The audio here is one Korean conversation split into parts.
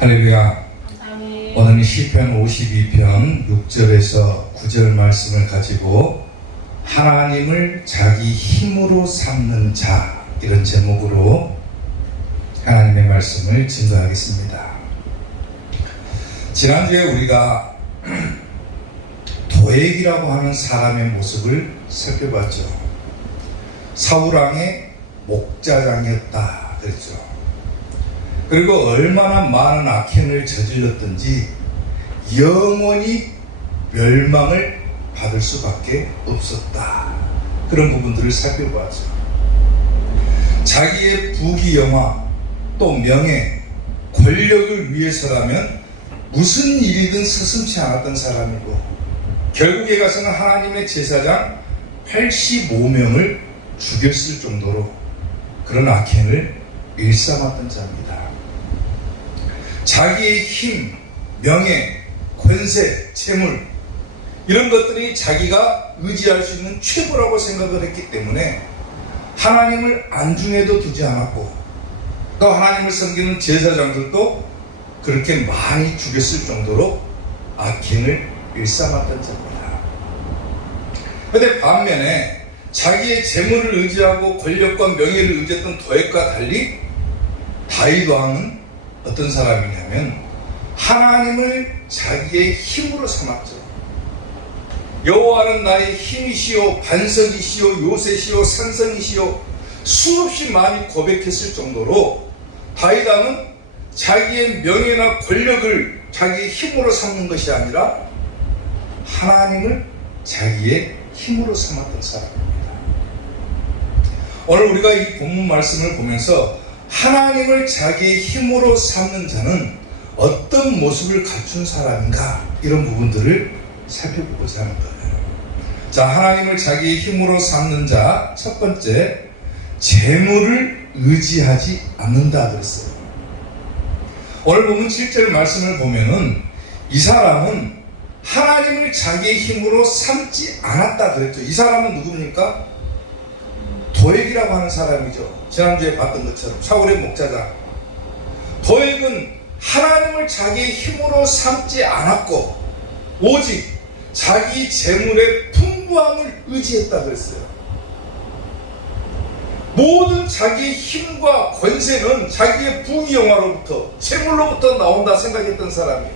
할렐루야. 오늘은 시편 52편 6절에서 9절 말씀을 가지고 하나님을 자기 힘으로 삼는 자, 이런 제목으로 하나님의 말씀을 증거하겠습니다. 지난주에 우리가 도액이라고 하는 사람의 모습을 살펴봤죠. 사울왕의 목자장이었다 그랬죠. 그리고 얼마나 많은 악행을 저질렀던지 영원히 멸망을 받을 수밖에 없었다. 그런 부분들을 살펴보았죠. 자기의 부귀영화, 또 명예, 권력을 위해서라면 무슨 일이든 서슴지 않았던 사람이고, 결국에 가서는 하나님의 제사장 85명을 죽였을 정도로 그런 악행을 일삼았던 자입니다. 자기의 힘, 명예, 권세, 재물, 이런 것들이 자기가 의지할 수 있는 최고라고 생각을 했기 때문에 하나님을 안중에도 두지 않았고, 또 하나님을 섬기는 제사장들도 그렇게 많이 죽였을 정도로 악행을 일삼았던 자입니다. 그런데 반면에 자기의 재물을 의지하고 권력과 명예를 의지했던 도액과 달리 다윗 왕은 어떤 사람이냐면 하나님을 자기의 힘으로 삼았죠. 여호와는 나의 힘이시오, 반석이시오, 요새시오, 산성이시오, 수없이 많이 고백했을 정도로 다윗 왕은 자기의 명예나 권력을 자기의 힘으로 삼는 것이 아니라 하나님을 자기의 힘으로 삼았던 사람입니다. 오늘 우리가 이 본문 말씀을 보면서 하나님을 자기의 힘으로 삼는 자는 어떤 모습을 갖춘 사람인가, 이런 부분들을 살펴보고자 하는 거예요. 자, 하나님을 자기의 힘으로 삼는 자, 첫 번째, 재물을 의지하지 않는다 그랬어요. 오늘 보면 7절 말씀을 보면은 이 사람은 하나님을 자기의 힘으로 삼지 않았다 그랬죠. 이 사람은 누굽니까? 도액이라고 하는 사람이죠. 지난주에 봤던 것처럼 사울의 목자장. 도액은 하나님을 자기의 힘으로 삼지 않았고 오직 자기 재물의 풍부함을 의지했다 그랬어요. 모든 자기의 힘과 권세는 자기의 부귀영화로부터, 재물로부터 나온다 생각했던 사람이에요.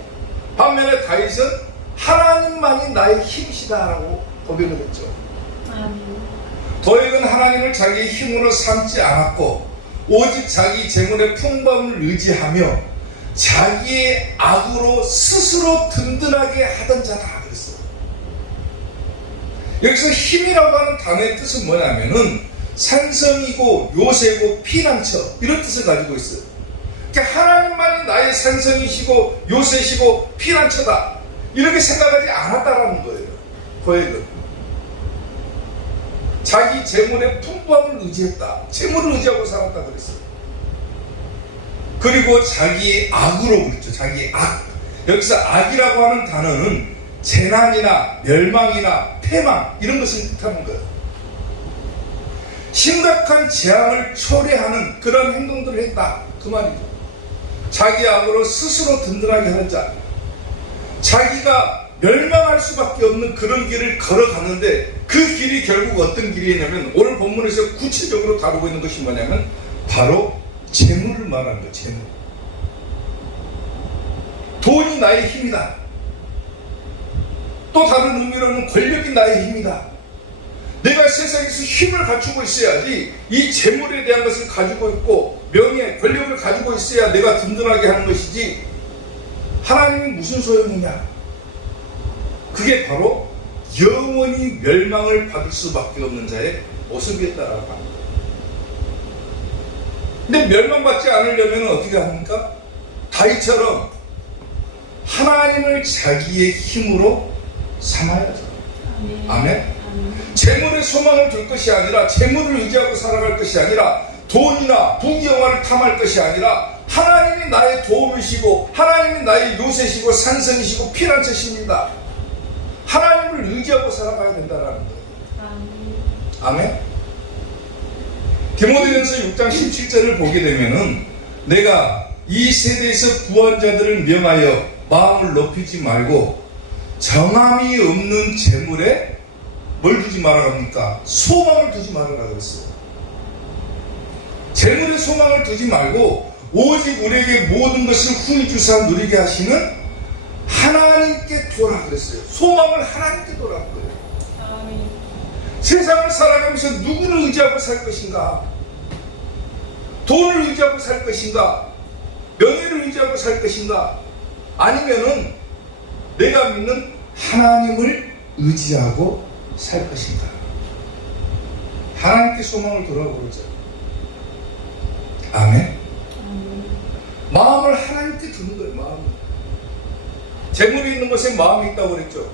반면에 다윗은 하나님만이 나의 힘이시다라고 고백을 했죠. 도액은 하나님을 자기의 힘으로 삼지 않았고 오직 자기 재물의 풍부함을 의지하며 자기의 악으로 스스로 든든하게 하던 자다 그랬어요. 여기서 힘이라고 하는 단어의 뜻은 뭐냐면은 산성이고 요새고 피난처, 이런 뜻을 가지고 있어요. 그러니까 하나님만이 나의 산성이시고 요새시고 피난처다, 이렇게 생각하지 않았다라는 거예요. 도액은 자기 재물의 풍부함을 의지했다. 재물을 의지하고 살았다 그랬어요. 그리고 자기의 악으로 그랬죠. 자기의 악. 여기서 악이라고 하는 단어는 재난이나 멸망이나 패망, 이런 것을 뜻하는 거예요. 심각한 재앙을 초래하는 그런 행동들을 했다, 그 말이죠. 자기 악으로 스스로 든든하게 하는 자, 자기가 멸망할 수밖에 없는 그런 길을 걸어가는데 그 길이 결국 어떤 길이냐면 오늘 본문에서 구체적으로 다루고 있는 것이 뭐냐면 바로 재물을 말하는 거예요. 재물. 돈이 나의 힘이다. 또 다른 의미로는 권력이 나의 힘이다. 내가 세상에서 힘을 갖추고 있어야지 이 재물에 대한 것을 가지고 있고 명예, 권력을 가지고 있어야 내가 든든하게 하는 것이지 하나님이 무슨 소용이냐. 그게 바로 영원히 멸망을 받을 수밖에 없는 자의 모습이었다라고 합니다. 근데 멸망받지 않으려면 어떻게 합니까? 다윗처럼 하나님을 자기의 힘으로 삼아야죠. 아멘. 재물에 소망을 둘 것이 아니라, 재물을 의지하고 살아갈 것이 아니라, 돈이나 부귀영화를 탐할 것이 아니라 하나님이 나의 도움이시고 하나님이 나의 요새시고 산성이시고 피난처십니다. 하나님을 의지하고 살아가야 된다는 거예요. 아멘. 디모데전서 6장 17절을 보게 되면은 내가 이 세대에서 구한 자들을 명하여 마음을 높이지 말고 정함이 없는 재물에 뭘 두지 말아라 합니까? 소망을 두지 말아라 그랬어요. 재물에 소망을 두지 말고 오직 우리에게 모든 것을 후히 주사 누리게 하시는 하나님께 두라 그랬어요. 소망을 하나님께 두라는 거예요. 아멘. 세상을 살아가면서 누구를 의지하고 살 것인가? 돈을 의지하고 살 것인가? 명예를 의지하고 살 것인가? 아니면은 내가 믿는 하나님을 의지하고 살 것인가? 하나님께 소망을 두라고 그러죠. 아멘. 마음을 하나님께 두는 거예요. 마음을. 재물이 있는 곳에 마음이 있다고 그랬죠.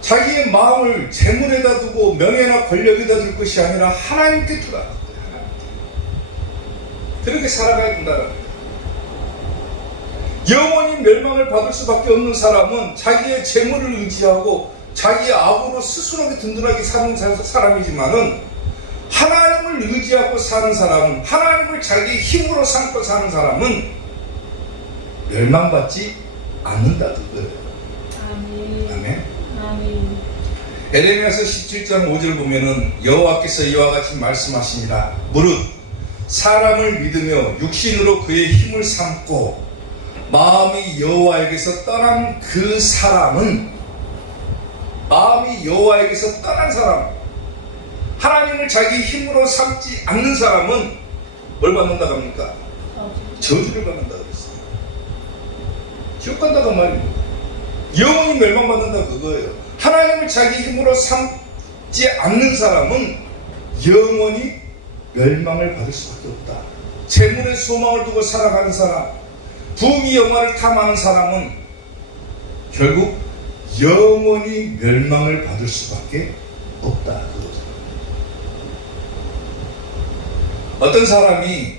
자기의 마음을 재물에다 두고 명예나 권력에다 둘 것이 아니라 하나님께 두라. 그렇게 살아가야 된다는 거예요. 영원히 멸망을 받을 수밖에 없는 사람은 자기의 재물을 의지하고 자기의 악으로 스스로 든든하게 사는 사람이지만은 하나님을 의지하고 사는 사람은, 하나님을 자기 힘으로 삼고 사는 사람은 멸망받지 않는다 그거예요. 아멘. 아멘. 아멘. 에레미야서 17장 5절 보면은 여호와께서 이와 같이 말씀하시니라. 무릇 사람을 믿으며 육신으로 그의 힘을 삼고 마음이 여호와에게서 떠난 그 사람은, 마음이 여호와에게서 떠난 사람, 하나님을 자기 힘으로 삼지 않는 사람은 뭘 받는다고 합니까? 저주를 받는다고 그랬어요. 지옥 간다고 말입니다. 영원히 멸망받는다 그거예요. 하나님을 자기 힘으로 삼지 않는 사람은 영원히 멸망을 받을 수밖에 없다. 재물에 소망을 두고 살아가는 사람, 부귀 영화를 탐하는 사람은 결국 영원히 멸망을 받을 수밖에 없다 그거죠. 어떤 사람이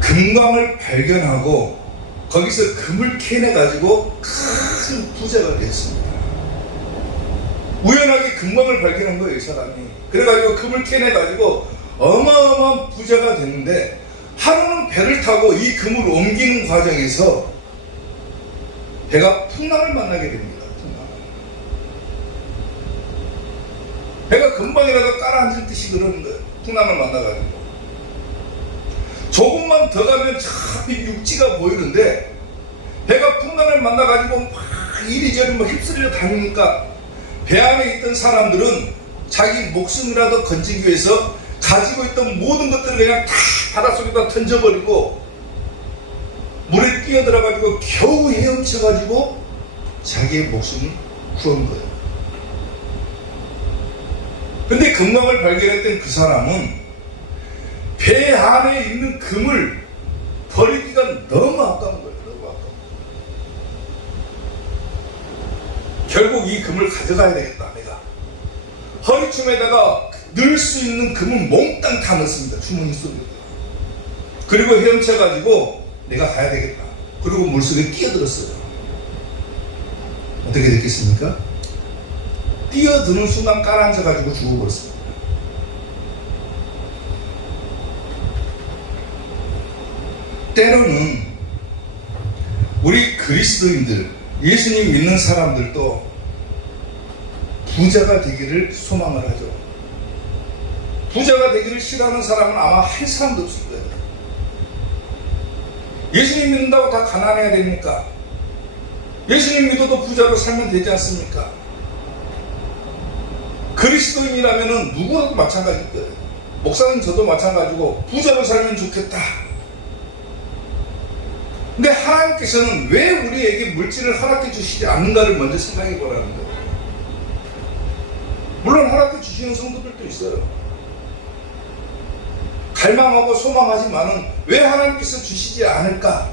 금광을 발견하고 거기서 금을 캐내가지고 큰 부자가 됐습니다. 우연하게 금광을 발견한 거예요, 이 사람이. 그래가지고 금을 캐내가지고 어마어마한 부자가 됐는데, 하루는 배를 타고 이 금을 옮기는 과정에서 배가 풍랑을 만나게 됩니다. 배가 금방이라도 깔아앉을 듯이 그러는 거예요. 풍랑을 만나가지고. 조금만 더 가면 저 육지가 보이는데, 배가 풍랑을 만나가지고 막 이리저리 막 휩쓸려 다니니까 배 안에 있던 사람들은 자기 목숨이라도 건지기 위해서 가지고 있던 모든 것들을 그냥 다 바닷속에다 던져버리고 물에 뛰어들어가지고 겨우 헤엄쳐가지고 자기의 목숨을 구한 거예요. 근데 금광을 발견했던 그 사람은 배 안에 있는 금을 버리기가 너무 아까운 거예요. 너무 아까운. 결국 이 금을 가져가야 되겠다. 내가 허리춤에다가 넣을 수 있는 금은 몽땅 다 넣습니다. 주머니 속에. 그리고 헤엄쳐가지고 내가 가야 되겠다. 그리고 물속에 뛰어들었어요. 어떻게 됐겠습니까? 뛰어드는 순간 깔아앉아가지고 죽어버렸습니다. 때로는 우리 그리스도인들, 예수님 믿는 사람들도 부자가 되기를 소망을 하죠. 부자가 되기를 싫어하는 사람은 아마 한 사람도 없을 거예요. 예수님 믿는다고 다 가난해야 됩니까? 예수님 믿어도 부자로 살면 되지 않습니까? 그리스도인이라면 누구라도 마찬가지일 거예요. 목사님 저도 마찬가지고 부자로 살면 좋겠다. 근데 하나님께서는 왜 우리에게 물질을 허락해 주시지 않는가를 먼저 생각해 보라는 거예요. 물론 허락해 주시는 성도들도 있어요. 갈망하고 소망하지만은 왜 하나님께서 주시지 않을까?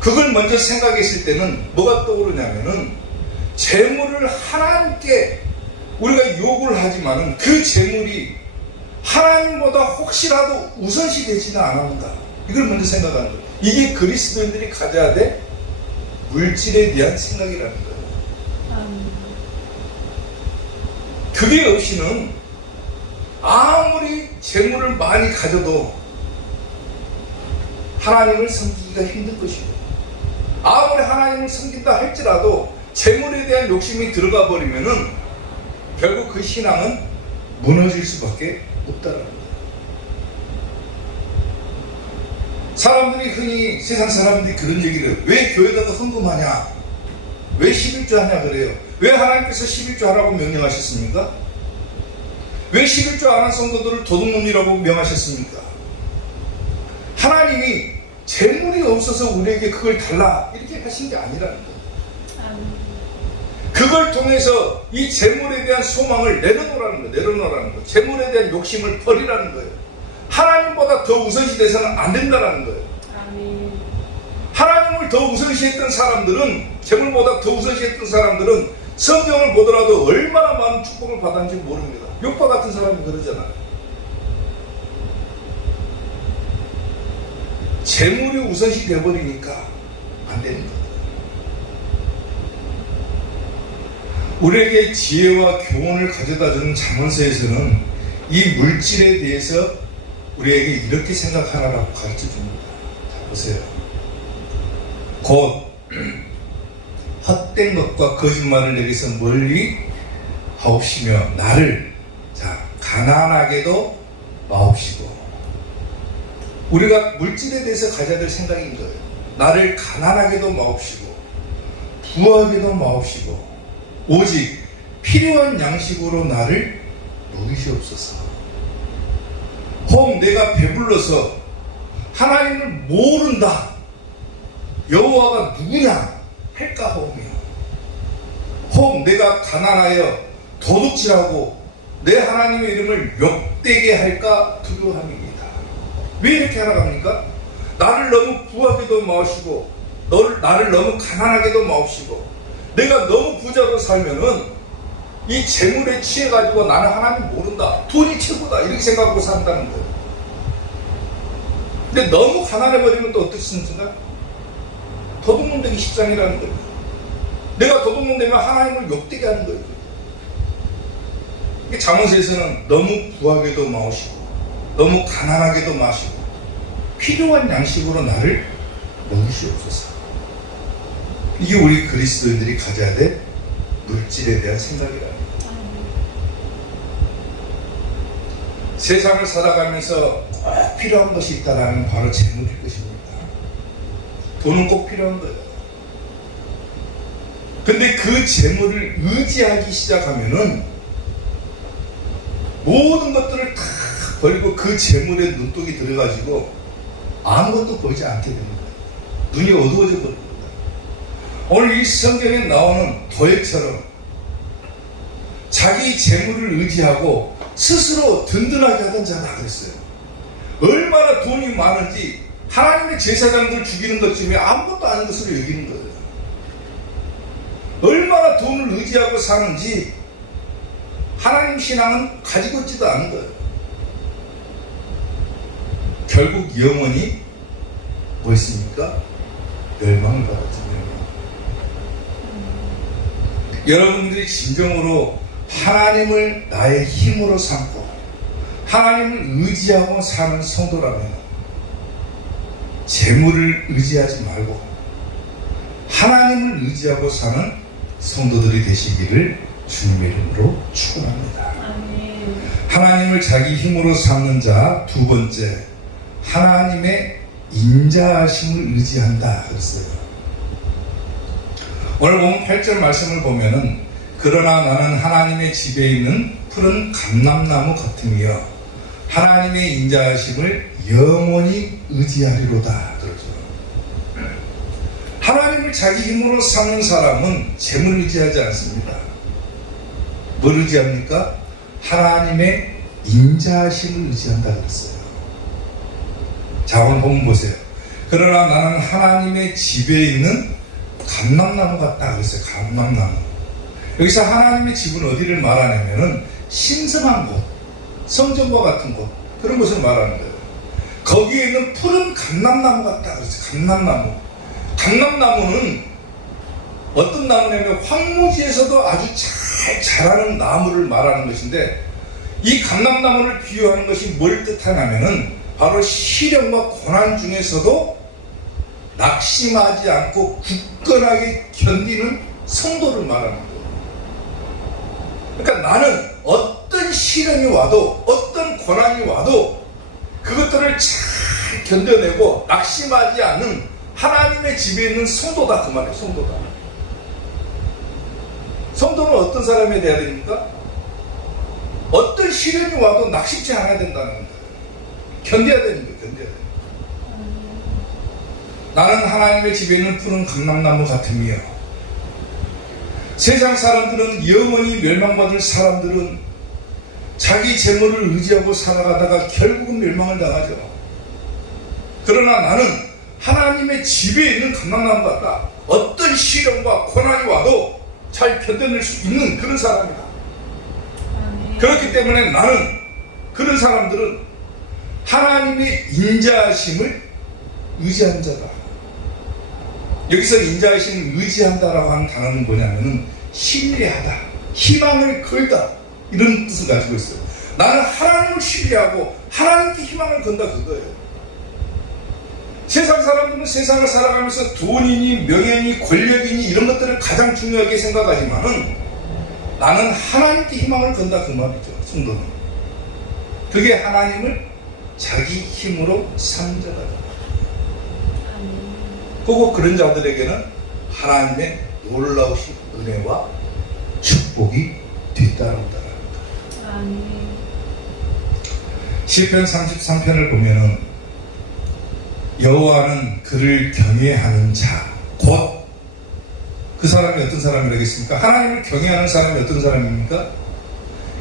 그걸 먼저 생각했을 때는 뭐가 떠오르냐면은 재물을 하나님께 우리가 요구를 하지만은 그 재물이 하나님보다 혹시라도 우선시 되지는 않았는가? 이걸 먼저 생각하는 거예요. 이게 그리스도인들이 가져야 될 물질에 대한 생각이라는 거예요. 그게 없이는 아무리 재물을 많이 가져도 하나님을 섬기기가 힘든 것이고, 아무리 하나님을 섬긴다 할지라도 재물에 대한 욕심이 들어가 버리면은 결국 그 신앙은 무너질 수밖에 없다는 거예요. 사람들이 흔히, 세상 사람들이 그런 얘기를 해요. 왜 교회에다가 헌금하냐? 왜 11조 하냐 그래요. 왜 하나님께서 11조 하라고 명령하셨습니까? 왜 11조 안 한 성도들을 도둑놈이라고 명하셨습니까? 하나님이 재물이 없어서 우리에게 그걸 달라 이렇게 하신 게 아니라는 거예요. 그걸 통해서 이 재물에 대한 소망을 내려놓으라는 거예요. 재물에 대한 욕심을 버리라는 거예요. 하나님보다 더 우선시 돼서는 안 된다는 거예요. 하나님을 더 우선시했던 사람들은, 재물보다 더 우선시했던 사람들은 성경을 보더라도 얼마나 많은 축복을 받았는지 모릅니다. 욥과 같은 사람이 그러잖아요. 재물이 우선시 되어버리니까 안 되는 거예요. 우리에게 지혜와 교훈을 가져다주는 잠언서에서는 이 물질에 대해서 우리에게 이렇게 생각하라고 가르쳐줍니다. 자, 보세요. 곧 헛된 것과 거짓말을 내게서 멀리 하옵시며 나를 가난하게도 마옵시고. 우리가 물질에 대해서 가져야 될 생각인 거예요. 나를 가난하게도 마옵시고 부하게도 마옵시고 오직 필요한 양식으로 나를 먹이시옵소서. 혹 내가 배불러서 하나님을 모른다, 여호와가 누구냐 할까 하오며, 혹 내가 가난하여 도둑질하고 내 하나님의 이름을 욕되게 할까 두려워함입니다. 왜 이렇게 하라갑니까? 나를 너무 부하게도 마옵시고 나를 너무 가난하게도 마옵시고, 내가 너무 부자로 살면은 이 재물에 취해가지고 나는 하나님 모른다, 돈이 최고다 이렇게 생각하고 산다는 거예요. 근데 너무 가난해버리면 또 어떻습니까? 도둑놈 되기 십상이라는 거예요. 내가 도둑놈 되면 하나님을 욕되게 하는 거예요. 잠언서에서는 너무 부하게도 마시고 너무 가난하게도 마시고 필요한 양식으로 나를 먹이시옵소서. 이게 우리 그리스도인들이 가져야 될 물질에 대한 생각이랍니다. 세상을 살아가면서 꼭 필요한 것이 있다라는 바로 재물일 것입니다. 돈은 꼭 필요한 거예요. 근데 그 재물을 의지하기 시작하면은 모든 것들을 다 버리고 그 재물에 눈독이 들어가지고 아무것도 보이지 않게 됩니다. 눈이 어두워져 버립니다. 오늘 이 성경에 나오는 도액처럼 자기 재물을 의지하고 스스로 든든하게 하던 자가 그랬어요. 얼마나 돈이 많은지 하나님의 제사장들 죽이는 것쯤에 아무것도 아닌 것으로 여기는 거예요. 얼마나 돈을 의지하고 사는지 하나님 신앙은 가지고 있지도 않은 거예요. 결국 영원히 뭐였습니까? 멸망을 받았죠. 여러분들이 진정으로 하나님을 나의 힘으로 삼고 하나님을 의지하고 사는 성도라면 재물을 의지하지 말고 하나님을 의지하고 사는 성도들이 되시기를 주님의 이름으로 축원합니다. 하나님을 자기 힘으로 삼는 자, 두 번째, 하나님의 인자하심을 의지한다 그랬어요. 오늘 보면 8절 말씀을 보면은 그러나 나는 하나님의 집에 있는 푸른 감람나무 같으며 하나님의 인자하심을 영원히 의지하리로다 그러죠. 하나님을 자기 힘으로 삼는 사람은 재물을 의지하지 않습니다. 뭘 의지합니까? 하나님의 인자하심을 의지한다 그랬어요. 자, 오늘 보면 보세요. 그러나 나는 하나님의 집에 있는 감람나무 같다 그랬어요. 감람나무. 여기서 하나님의 집은 어디를 말하냐면은 신성한 곳, 성전과 같은 곳, 그런 것을 말하는 거예요. 거기에 있는 푸른 감람나무 같다 그랬어요. 감람나무. 감람나무는 어떤 나무냐면 황무지에서도 아주 잘 자라는 나무를 말하는 것인데, 이 감람나무를 비유하는 것이 뭘 뜻하냐면은 바로 시련과 고난 중에서도 낙심하지 않고 굳건하게 견디는 성도를 말하는 거예요. 그러니까 나는 어떤 시련이 와도 어떤 고난이 와도 그것들을 잘 견뎌내고 낙심하지 않는 하나님의 집에 있는 성도다, 그 말이에요. 성도다. 성도는 어떤 사람이 돼야 됩니까? 어떤 시련이 와도 낙심치 않아야 된다는 거예요. 견뎌야 되는 거예요. 견뎌야 돼요. 나는 하나님의 집에 있는 푸른 감람나무 같으며, 세상 사람들은 영원히 멸망받을 사람들은 자기 재물을 의지하고 살아가다가 결국은 멸망을 당하죠. 그러나 나는 하나님의 집에 있는 감람나무 같다. 어떤 시련과 고난이 와도 잘 견뎌낼 수 있는 그런 사람이다. 그렇기 때문에 나는, 그런 사람들은 하나님의 인자하심을 의지하는 자다. 여기서 인자하심을 의지한다라고 하는 단어는 뭐냐면은 신뢰하다, 희망을 걸다, 이런 뜻을 가지고 있어요. 나는 하나님을 신뢰하고 하나님께 희망을 건다, 그거예요. 세상 사람들은 세상을 살아가면서 돈이니 명예니 권력이니 이런 것들을 가장 중요하게 생각하지만은 나는 하나님께 희망을 건다, 그 말이죠. 성도는 그게 하나님을 자기 힘으로 삼는 자다. 그리고 그런 자들에게는 하나님의 놀라우신 은혜와 축복이 뒤따른다. 시편 33편을 보면은 여호와는 그를 경외하는 자, 곧 그 사람이 어떤 사람이라겠습니까? 하나님을 경외하는 사람이 어떤 사람입니까?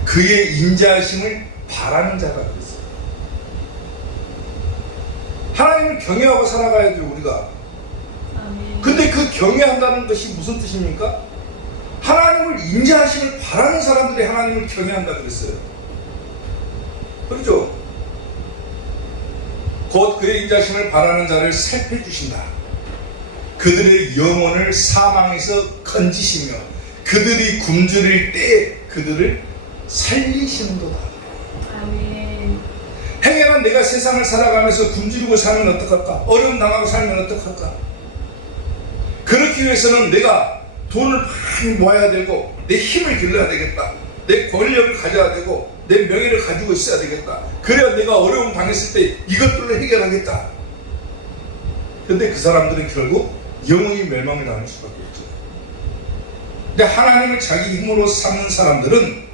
그의 인자하심을 바라는 자가 그랬어요. 하나님을 경외하고 살아가야죠, 우리가. 근데 그 경외한다는 것이 무슨 뜻입니까? 하나님을 인자하심을 바라는 사람들이 하나님을 경외한다 그랬어요. 그렇죠? 곧 그의 인자하심을 바라는 자를 살펴주신다. 그들의 영혼을 사망에서 건지시며 그들이 굶주릴 때에 그들을 살리시는도다. 아멘. 행여나 내가 세상을 살아가면서 굶주리고 살면 어떡할까? 어려움 당하고 살면 어떡할까? 그렇기 위해서는 내가 돈을 많이 모아야 되고 내 힘을 길러야 되겠다. 내 권력을 가져야 되고 내 명예를 가지고 있어야 되겠다. 그래야 내가 어려움 당했을 때 이것들을 해결하겠다. 근데 그 사람들은 결국 영원히 멸망을 당할 수밖에 없죠. 근데 하나님을 자기 힘으로 삼는 사람들은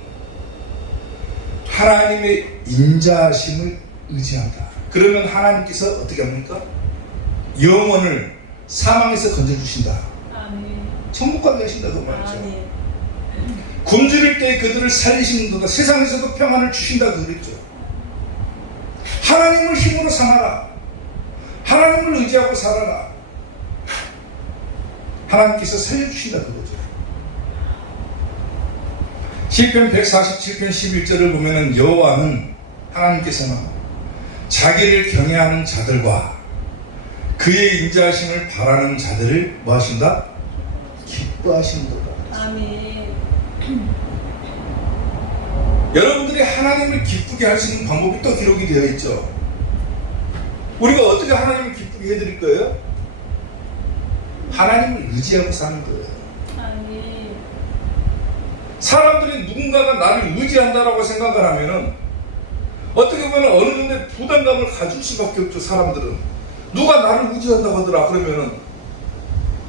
하나님의 인자하심을 의지한다. 그러면 하나님께서 어떻게 합니까? 영혼을 사망에서 건져주신다. 천국 가게 하신다, 그 말이죠. 굶주릴 때 그들을 살리시는도다. 세상에서도 평안을 주신다, 그랬죠. 하나님을 힘으로 삼아라. 하나님을 의지하고 살아라. 하나님께서 살려주신다, 그거죠. 시편 147편 11절을 보면은 여호와는, 하나님께서는 자기를 경외하는 자들과 그의 인자하심을 바라는 자들을 뭐 하신다? 기뻐하신도다. 아멘. 여러분들이 하나님을 기쁘게 할 수 있는 방법이 또 기록이 되어 있죠. 우리가 어떻게 하나님을 기쁘게 해드릴 거예요? 하나님을 의지하고 사는 거예요. 아멘. 사람들이 누군가가 나를 의지한다라고 생각을 하면은 어떻게 보면 어느 정도의 부담감을 가질 수밖에 없죠. 사람들은 누가 나를 의지한다고 하더라 그러면은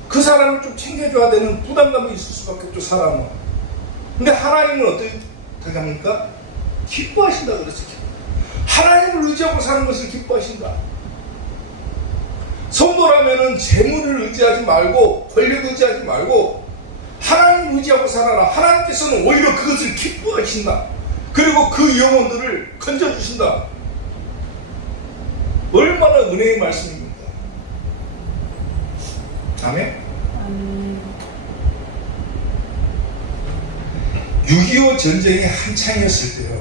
그 사람을 좀 챙겨줘야 되는 부담감이 있을 수밖에 없죠. 사람은. 근데 하나님은 어떻게 합니까? 기뻐하신다 그랬어요. 하나님을 의지하고 사는 것을 기뻐하신다. 성도라면은 재물을 의지하지 말고 권력 의지하지 말고 하나님을 의지하고 살아라. 하나님께서는 오히려 그것을 기뻐하신다. 그리고 그 영혼들을 건져주신다. 얼마나 은혜의 말씀입니까? 아멘? 6.25 전쟁이 한창이었을 때요,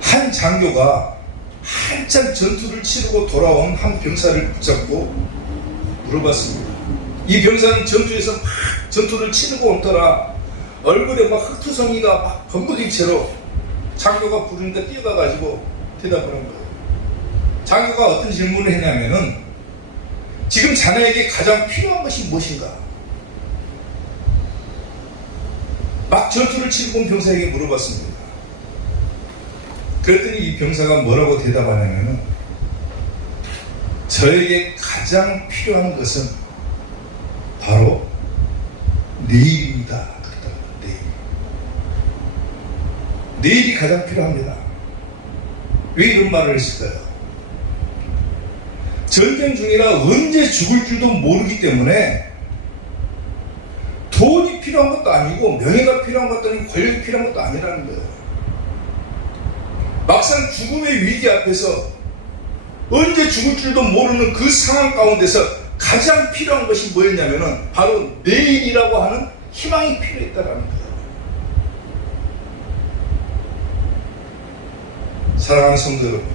한 장교가 한참 전투를 치르고 돌아온 한 병사를 붙잡고 물어봤습니다. 이 병사는 전투에서 막 전투를 치르고 오더라. 얼굴에 막 흑투성이가 막 범벅인 채로 장교가 부르니까 뛰어가가지고 대답을 한 거예요. 장교가 어떤 질문을 했냐면은 지금 자네에게 가장 필요한 것이 무엇인가? 막 전투를 치고 온 병사에게 물어봤습니다. 그랬더니 이 병사가 뭐라고 대답하냐면은 저에게 가장 필요한 것은 바로 내일입니다. 그랬다고요. 내일이 가장 필요합니다. 왜 이런 말을 했을까요? 전쟁 중이라 언제 죽을 줄도 모르기 때문에 돈이 필요한 것도 아니고 명예가 필요한 것도 아니고 권력이 필요한 것도 아니라는 거예요. 막상 죽음의 위기 앞에서 언제 죽을 줄도 모르는 그 상황 가운데서 가장 필요한 것이 뭐였냐면은 바로 내일이라고 하는 희망이 필요했다라는 거예요. 사랑하는 성도 여러분,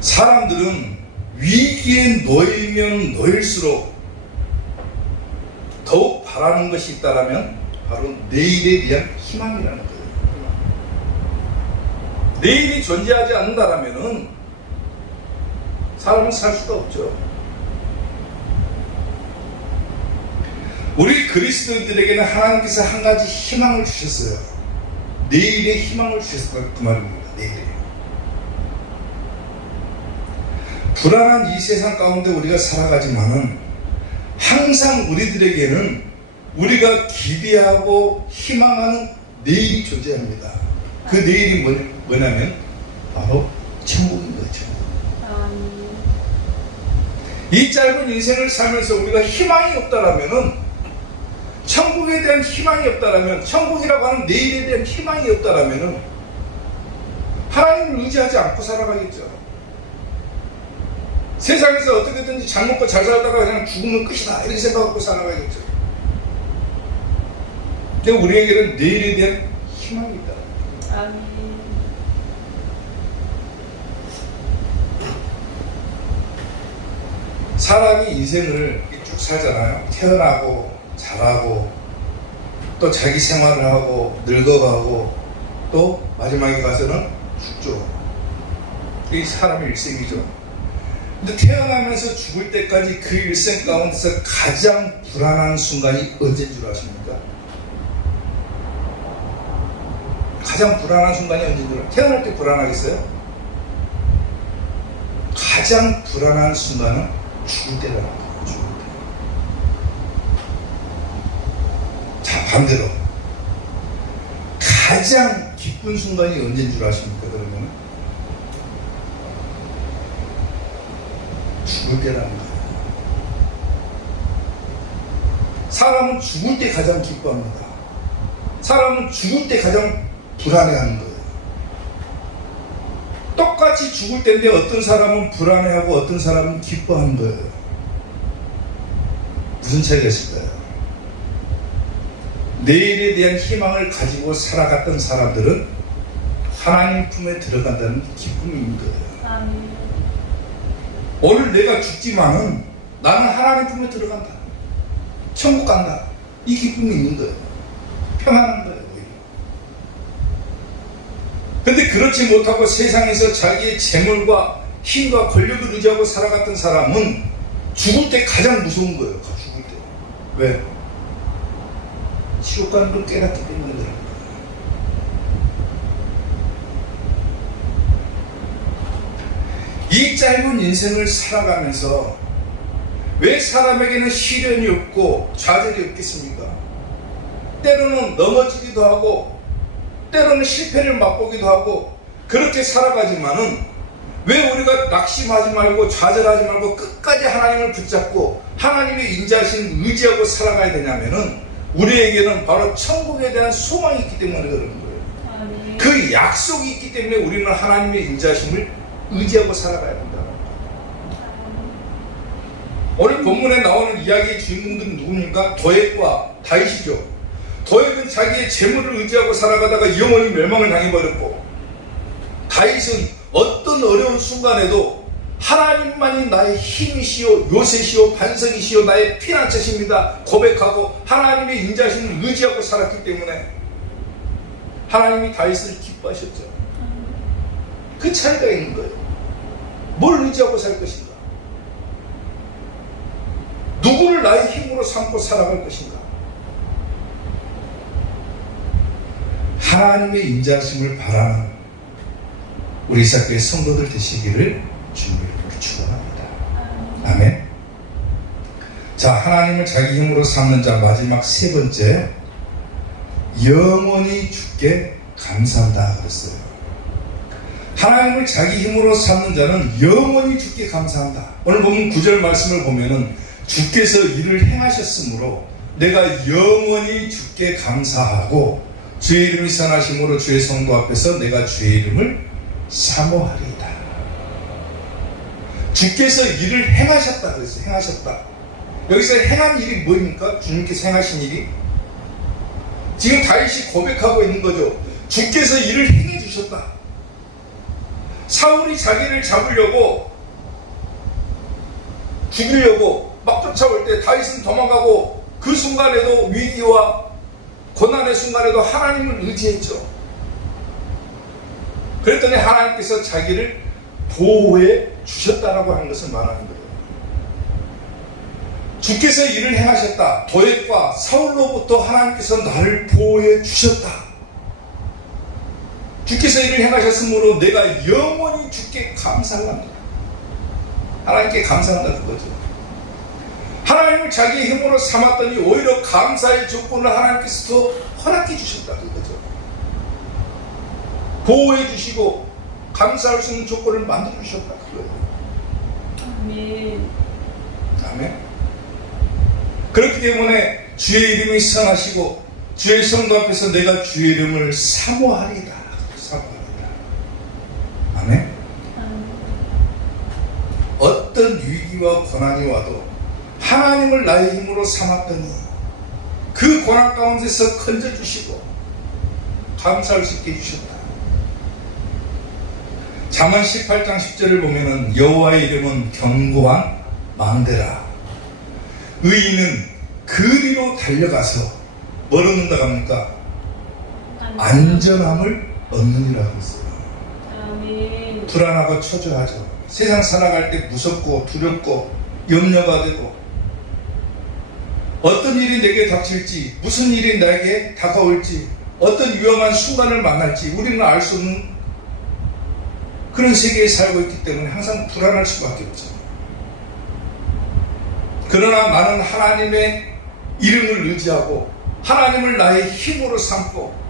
사람들은 위기에 놓이면 놓일수록 더욱 바라는 것이 있다라면 바로 내일에 대한 희망이라는 거예요. 내일이 존재하지 않는다라면은 사람은 살 수가 없죠. 우리 그리스도인들에게는 하나님께서 한 가지 희망을 주셨어요. 내일의 희망을 주셨을 그 말입니다. 내일에. 불안한 이 세상 가운데 우리가 살아가지만은 항상 우리들에게는 우리가 기대하고 희망하는 내일이 존재합니다. 그 내일이 뭐냐면 바로 천국인 거죠. 이 짧은 인생을 살면서 우리가 희망이 없다라면은 천국에 대한 희망이 없다라면 천국이라고 하는 내일에 대한 희망이 없다라면은 하나님을 의지하지 않고 살아가겠죠. 세상에서 어떻게든지 잘 먹고 잘 살다가 그냥 죽으면 끝이다 이렇게 생각하고 살아가겠죠. 근데 우리에게는 내일에 대한 희망이 있다. 아멘. 사람이 인생을 쭉 살잖아요. 태어나고 자라고 또 자기 생활을 하고 늙어가고 또 마지막에 가서는 죽죠. 이게 사람의 일생이죠. 근데 태어나면서 죽을 때까지 그 일생 가운데서 가장 불안한 순간이 언제인 줄 아십니까? 가장 불안한 순간이 언제인 줄 아십니까? 태어날 때 불안하겠어요? 가장 불안한 순간은 죽을 때라는 거예요. 죽을 때. 자, 반대로 가장 기쁜 순간이 언제인 줄 아십니까? 그러면 죽을 때라는 거예요. 사람은 죽을 때 가장 기뻐합니다. 사람은 죽을 때 가장 불안해하는 거예요. 똑같이 죽을 때인데 어떤 사람은 불안해하고 어떤 사람은 기뻐하는 거예요. 무슨 차이가 있을까요? 내일에 대한 희망을 가지고 살아갔던 사람들은 하나님 품에 들어간다는 기쁨이 있는 거예요. 아멘. 오늘 내가 죽지만은 나는 하나님 품에 들어간다. 천국 간다. 이 기쁨이 있는 거예요. 평안한 거예요. 근데 그렇지 못하고 세상에서 자기의 재물과 힘과 권력을 의지하고 살아갔던 사람은 죽을 때 가장 무서운 거예요. 죽을 때. 왜? 지옥 가는 걸 깨닫기 때문에 그런 거예요. 이 짧은 인생을 살아가면서 왜 사람에게는 시련이 없고 좌절이 없겠습니까? 때로는 넘어지기도 하고 때로는 실패를 맛보기도 하고 그렇게 살아가지만은 왜 우리가 낙심하지 말고 좌절하지 말고 끝까지 하나님을 붙잡고 하나님의 인자하심을 의지하고 살아가야 되냐면은 우리에게는 바로 천국에 대한 소망이 있기 때문에 그러는 거예요. 아멘. 그 약속이 있기 때문에 우리는 하나님의 인자하심을 의지하고 살아가야 된다. 오늘 본문에 나오는 이야기의 주인공들은 누굽니까? 도액과 다윗이죠. 도액은 자기의 재물을 의지하고 살아가다가 영원히 멸망을 당해버렸고 다윗은 어떤 어려운 순간에도 하나님만이 나의 힘이시오, 요새시오, 반석이시오, 나의 피난처십니다 고백하고 하나님의 인자심을 의지하고 살았기 때문에 하나님이 다윗을 기뻐하셨죠. 그 차이가 있는 거예요. 뭘 의지하고 살 것인가? 누구를 나의 힘으로 삼고 살아갈 것인가? 하나님의 인자심을 바라는 우리 이삭교회 성도들 되시기를 주님으로 축원합니다. 아멘. 자, 하나님을 자기 힘으로 삼는 자 마지막 세 번째, 영원히 주께 감사한다 그랬어요. 하나님을 자기 힘으로 삼는 자는 영원히 주께 감사한다. 오늘 보면 9절 말씀을 보면은 주께서 일을 행하셨으므로 내가 영원히 주께 감사하고 주의 이름이 선하심으로 주의 성도 앞에서 내가 주의 이름을 사모하리이다. 주께서 일을 행하셨다 그랬어요. 행하셨다. 여기서 행한 일이 뭐입니까? 주님께서 행하신 일이 지금 다윗이 고백하고 있는 거죠. 주께서 일을 행해 주셨다. 사울이 자기를 잡으려고 죽이려고 막 쫓아올 때 다윗은 도망가고 그 순간에도 위기와 고난의 순간에도 하나님을 의지했죠. 그랬더니 하나님께서 자기를 보호해 주셨다라고 하는 것을 말하는 거예요. 주께서 일을 행하셨다. 도액과 사울로부터 하나님께서 나를 보호해 주셨다. 주께서 일을 행하셨으므로 내가 영원히 주께 감사합니다. 하나님께 감사한다 그거죠. 하나님을 자기의 힘으로 삼았더니 오히려 감사의 조건을 하나님께서 더 허락해 주셨다 그거죠. 보호해 주시고 감사할 수 있는 조건을 만들어 주셨다 그거예요. 아멘. 아멘. 그렇기 때문에 주의 이름이 선하시고 주의 성도 앞에서 내가 주의 이름을 사모하리다. 사모하리다. 아멘. 어떤 위기와 고난이 와도 하나님을 나의 힘으로 삼았더니 그 고난 가운데서 건져주시고 감사할 수 있게 해주셨다. 잠언 18장 10절을 보면은 여호와의 이름은 견고한 망대라. 의인은 그리로 달려가서 뭘 얻는다고 합니까? 안전함을 얻느니라고 했어요. 아멘. 불안하고 초조하죠. 세상 살아갈 때 무섭고 두렵고 염려가 되고 어떤 일이 내게 닥칠지, 무슨 일이 나에게 다가올지, 어떤 위험한 순간을 만날지 우리는 알 수 없는 그런 세계에 살고 있기 때문에 항상 불안할 수밖에 없죠. 그러나 나는 하나님의 이름을 의지하고 하나님을 나의 힘으로 삼고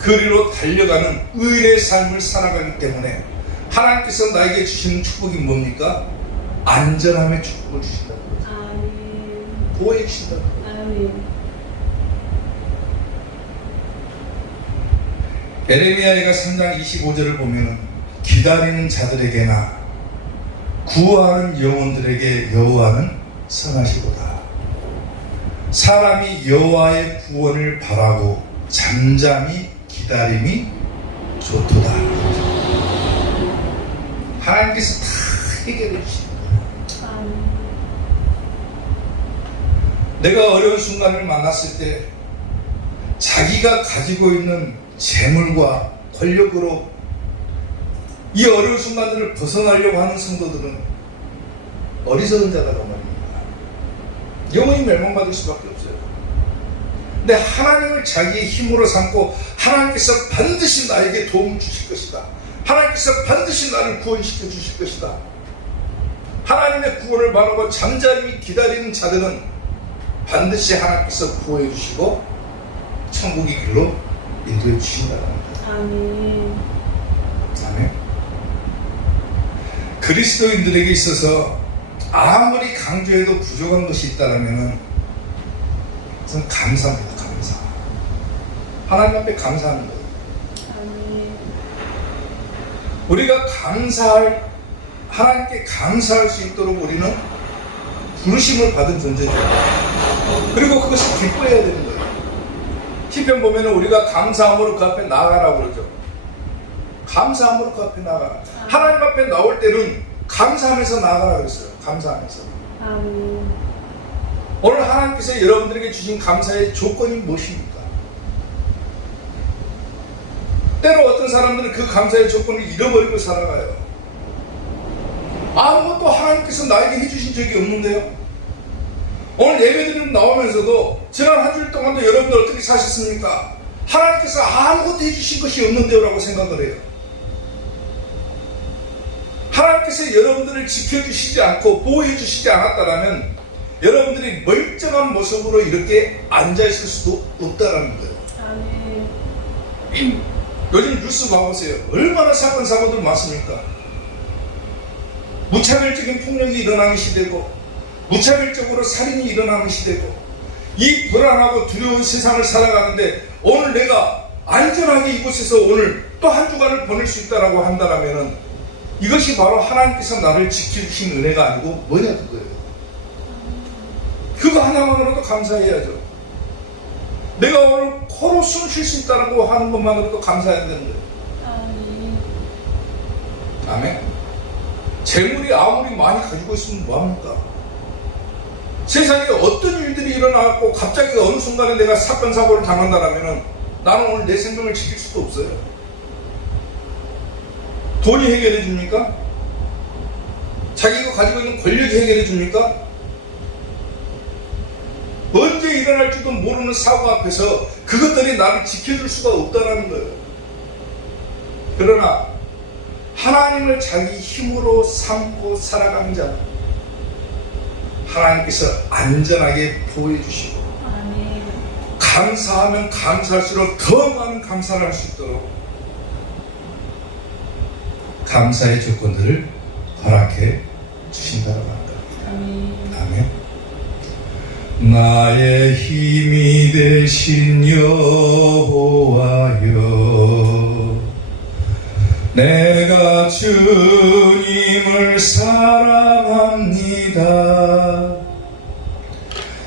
그리로 달려가는 의의 삶을 살아가기 때문에 하나님께서 나에게 주시는 축복이 뭡니까? 안전함의 축복을 주신다고 그러죠. 아멘. 보호해 주신다고. 아멘. 에레미야가 3장 25절을 보면 기다리는 자들에게나 구하는 영혼들에게 여호와는 선하시도다. 사람이 여호와의 구원을 바라고 잠잠히 기다림이 좋도다. 하나님께서 다 해결해 주십니다. 아멘. 내가 어려운 순간을 만났을 때 자기가 가지고 있는 재물과 권력으로 이 어려운 순간들을 벗어나려고 하는 성도들은 어리석은 자다고 말입니다. 영원히 멸망받을 수밖에 없어요. 근데 하나님을 자기의 힘으로 삼고 하나님께서 반드시 나에게 도움을 주실 것이다. 하나님께서 반드시 나를 구원시켜 주실 것이다. 하나님의 구원을 바라고 잠잠히 기다리는 자들은 반드시 하나님께서 구원해 주시고 천국의 길로 인도해 주신다는 겁니다. 아멘. 아멘. 그리스도인들에게 있어서 아무리 강조해도 부족한 것이 있다면 저는 감사합니다. 감사. 하나님 앞에 감사하는 거예요. 아멘. 우리가 하나님께 감사할 수 있도록 우리는 부르심을 받은 존재죠. 그리고 그것을 기뻐해야 되는 거예요. 시편 보면 우리가 감사함으로 그 앞에 나아가라고 그러죠. 감사함으로 그 앞에 나아가라. 하나님 앞에 나올 때는 감사하면서 나아가라고 했어요. 감사하면서. 아멘. 오늘 하나님께서 여러분들에게 주신 감사의 조건이 무엇입니까? 때로 어떤 사람들은 그 감사의 조건을 잃어버리고 살아가요. 아무것도 하나님께서 나에게 해주신 적이 없는데요. 오늘 예배드림 나오면서도 지난 한 주일 동안도 여러분들 어떻게 사셨습니까? 하나님께서 아무것도 해주신 것이 없는데요 라고 생각을 해요. 하나님께서 여러분들을 지켜주시지 않고 보호해주시지 않았다면 여러분들이 멀쩡한 모습으로 이렇게 앉아있을 수도 없다라는 거예요. 아멘. 요즘 뉴스 봐보세요. 얼마나 사건 사고들 많습니까? 무차별적인 폭력이 일어나는 시대고 무차별적으로 살인이 일어나는 시대고 이 불안하고 두려운 세상을 살아가는데 오늘 내가 안전하게 이곳에서 오늘 또 한 주간을 보낼 수 있다라고 한다면 이것이 바로 하나님께서 나를 지켜주신 은혜가 아니고 뭐냐 그거예요. 그거 하나만으로도 감사해야죠. 내가 오늘 코로 숨 쉴 수 있다고 하는 것만으로도 감사해야 되는 거예요. 아멘. 아멘. 재물이 아무리 많이 가지고 있으면 뭐합니까? 세상에 어떤 일들이 일어나고 갑자기 어느 순간에 내가 사건 사고를 당한다면 나는 오늘 내 생명을 지킬 수도 없어요. 돈이 해결해 줍니까? 자기가 가지고 있는 권력이 해결해 줍니까? 언제 일어날지도 모르는 사고 앞에서 그것들이 나를 지켜줄 수가 없다는 거예요. 그러나 하나님을 자기 힘으로 삼고 살아가는 자는 하나님께서 안전하게 보호해 주시고 아멘. 감사하면 감사할수록 더 많은 감사를 할 수 있도록 감사의 조건들을 허락해 주신다고 합니다. 아멘. 아멘. 나의 힘이 되신 여호와여, 내가 주님을 사랑합니다.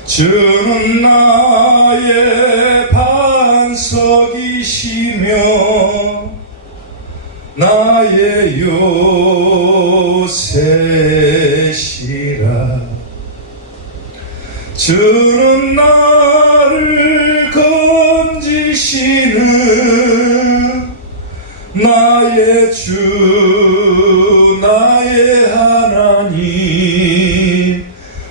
주는 나의 반석이시며 나의 요새시라. 주는 나를 건지시는 나의 주, 나의 하나님,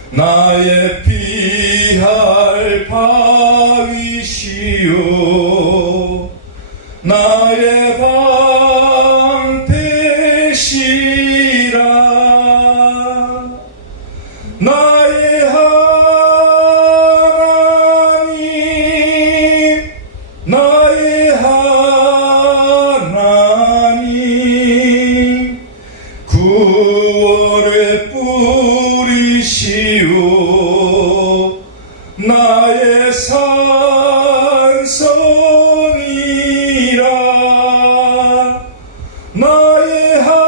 나의 피할 바위시요, 나의 방패시라. 나의 하나님, 나의 하나님, 구원의 뿌리시오, 나의 산성이라. 나의 하나님,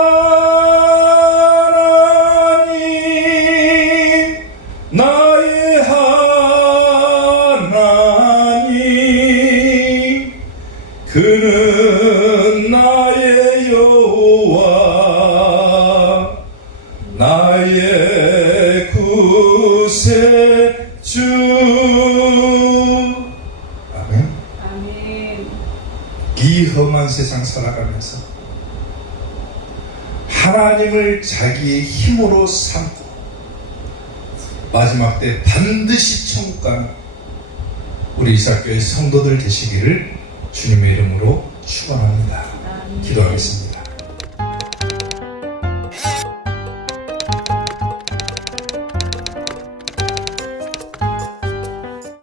나의 하나님, 그는 나의 여호와, 나의 구세주. 아멘. 아멘. 이 험한 세상 살아가면서 하나님을 자기의 힘으로 삼고 마지막 때 반드시 천국 가는 우리 이삭교회 성도들 되시기를 주님의 이름으로 축원합니다. 아멘. 기도하겠습니다.